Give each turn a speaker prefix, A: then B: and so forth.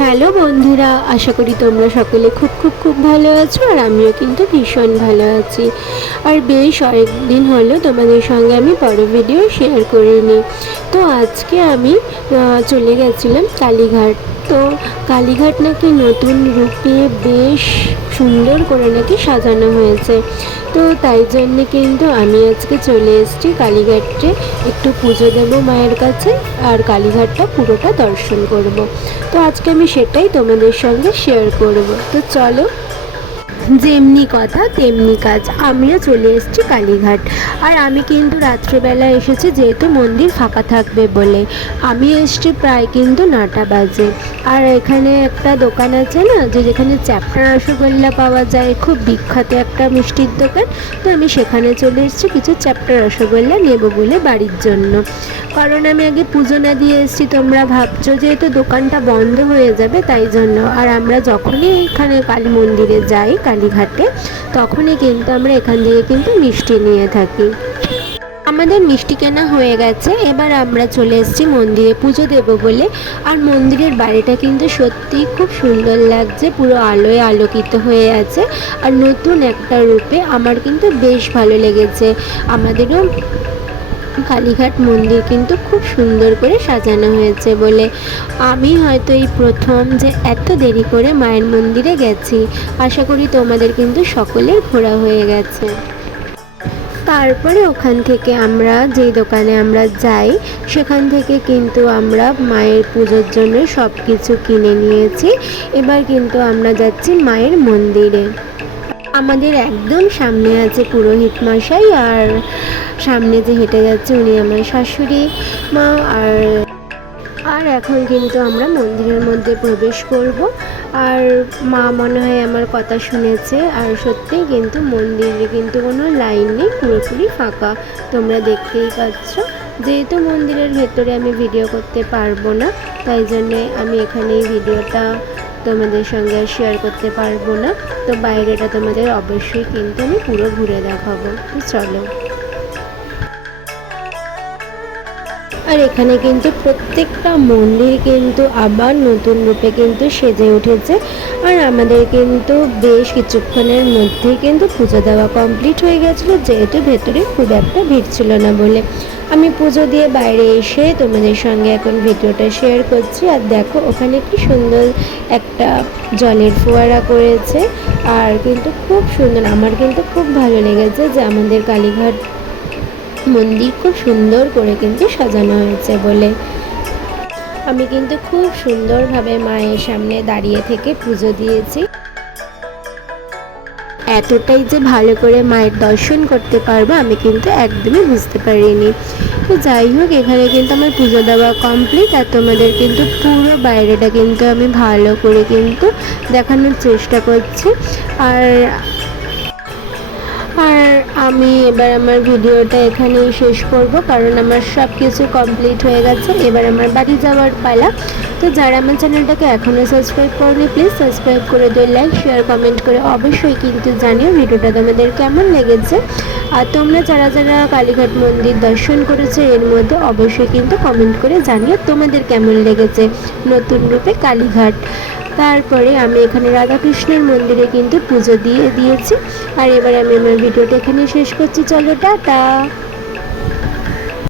A: Hello বন্ধুরা, আশা করি তোমরা সকলে খুব খুব খুব ভালো আছো আর আমিও কিন্তু ভীষণ ভালো আছি। আর বেশ অনেকদিন হলো তোমাদের সঙ্গে আমি বড় ভিডিও শেয়ার করিনি। তো আজকে আমি চলে গেছিলাম কালীঘাট তো কালীঘাট নাকি নতুন রূপে বেশ সুন্দর করে নাকি সাজানো হয়েছে। তো তাই জন্য কিন্তু আমি আজকে চলে এসেছি কালীঘাটে। একটু পুজো দেব মায়ের কাছে আর কালীঘাটটা পুরোটা দর্শন করব। তো আজকে আমি সেটাই তোমাদের সঙ্গে শেয়ার করব। তো চলো যেমনি কথা, তেমনি কাজ। আমিও চলে এসেছি কালীঘাট। আর আমি কিন্তু রাত্রেবেলা এসেছি যেহেতু মন্দির ফাঁকা থাকবে বলে। আমি এসেছি প্রায় কিন্তু নটা বাজে। আর এখানে একটা দোকান আছে না, যে যেখানে চ্যাপ্টা রসগোল্লা পাওয়া যায়, খুব বিখ্যাত একটা মিষ্টির দোকান। তো আমি সেখানে চলে এসেছি কিছু চ্যাপ্টা রসগোল্লা নেব বলে বাড়ির জন্য। কারণ আমি আগে পুজো না দিয়ে এসেছি, তোমরা ভাবছ যেহেতু দোকানটা বন্ধ হয়ে যাবে তাই জন্য। আর আমরা যখনই এখানে কালী মন্দিরে যাই কালীঘাটে তখনই কিন্তু আমরা এখান থেকে কিন্তু মিষ্টি নিয়ে থাকি। আমাদের মিষ্টি কেনা হয়ে গেছে, এবার আমরা চলে এসেছি মন্দিরে পুজো দেব বলে। আর মন্দিরের বাড়িটা কিন্তু সত্যি খুব সুন্দর লাগছে, পুরো আলোয় আলোকিত হয়ে আছে। আর নতুন একটা রূপে আমার কিন্তু বেশ ভালো লেগেছে। আমাদেরও কালীঘাট মন্দির কিন্তু খুব সুন্দর করে সাজানো হয়েছে বলে আমি হয়তো এই প্রথম যে এত দেরি করে মায়ের মন্দিরে গেছি, আশা করি তোমাদের কিন্তু সকলের ঘোরা হয়ে গেছে। তারপরে ওখান থেকে আমরা যেই দোকানে আমরা যাই, সেখান থেকে কিন্তু আমরা মায়ের পুজোর জন্য সব কিছু কিনে নিয়েছি। এবার কিন্তু আমরা যাচ্ছি মায়ের মন্দিরে। আমাদের একদম সামনে আছে পুরোহিত মশাই আর সামনে যে হেঁটে যাচ্ছে উনি আমার শাশুড়ি মা আর আর এখন কিন্তু আমরা মন্দিরের মধ্যে প্রবেশ করব। আর মা মনে হয় আমার কথা শুনেছে আর সত্যি কিন্তু মন্দিরে কিন্তু কোনো লাইন নেই, পুরোপুরি ফাঁকা। তোমরা দেখতেই পাচ্ছ। যেহেতু মন্দিরের ভেতরে আমি ভিডিও করতে পারব না, তাই জন্যে আমি এখানে ভিডিওটা তোমাদের সঙ্গে শেয়ার করতে পারব না। তো বাইরেটা তোমাদের অবশ্যই কিন্তু আমি পুরো ঘুরে দেখাবো। চলো। আর এখানে কিন্তু প্রত্যেকটা মন্দির কিন্তু আবার নতুন রূপে কিন্তু সেজে উঠেছে। আর আমাদের কিন্তু বেশ কিছুক্ষণের মধ্যেই কিন্তু পুজো দেওয়া কমপ্লিট হয়ে গেছিল, যেহেতু ভেতরে খুব একটা ভিড় ছিল না বলে। আমি পুজো দিয়ে বাইরে এসে তোমাদের সঙ্গে এখন ভিডিওটা শেয়ার করছি। আর দেখো, ওখানে কি সুন্দর একটা জলের ফোয়ারা করেছে। আর কিন্তু খুব সুন্দর, আমার কিন্তু খুব ভালো লেগেছে যে আমাদের কালীঘাট মন্দির খুব সুন্দর করে কিন্তু সাজানো হয়েছে বলে। আমি কিন্তু খুব সুন্দরভাবে মায়ের সামনে দাঁড়িয়ে থেকে পুজো দিয়েছি। এতটাই যে ভালো করে মায়ের দর্শন করতে পারব আমি কিন্তু একদমই বুঝতে পারিনি। তো যাই হোক, এখানে কিন্তু আমার পুজো দেওয়া কমপ্লিট আর তোমাদের কিন্তু পুরো বাইরেটা কিন্তু আমি ভালো করে কিন্তু দেখানোর চেষ্টা করছি। আর আর আমি এবার আমার ভিডিওটা এখানেই শেষ করব, কারণ আমার সব কিছু কমপ্লিট হয়ে গেছে। এবার আমার বাড়ি যাওয়ার পালা। তো যারা আমার চ্যানেলটাকে এখনও সাবস্ক্রাইব করেনি প্লিজ সাবস্ক্রাইব করে দিও লাইক শেয়ার কমেন্ট করে অবশ্যই কিন্তু জানিও ভিডিওটা তোমাদের কেমন লেগেছে। আর তোমরা যারা যারা কালীঘাট মন্দির দর্শন করেছ, এর মধ্যে অবশ্যই কিন্তু কমেন্ট করে জানিও তোমাদের কেমন লেগেছে নতুন রূপে কালীঘাট। তারপরে আমি এখানে রাধাকৃষ্ণের মন্দিরে কিন্তু পুজো দিয়ে দিয়েছি। আর এবার আমি আমার ভিডিওটা এখানে শেষ করছি। চলো, টাটা!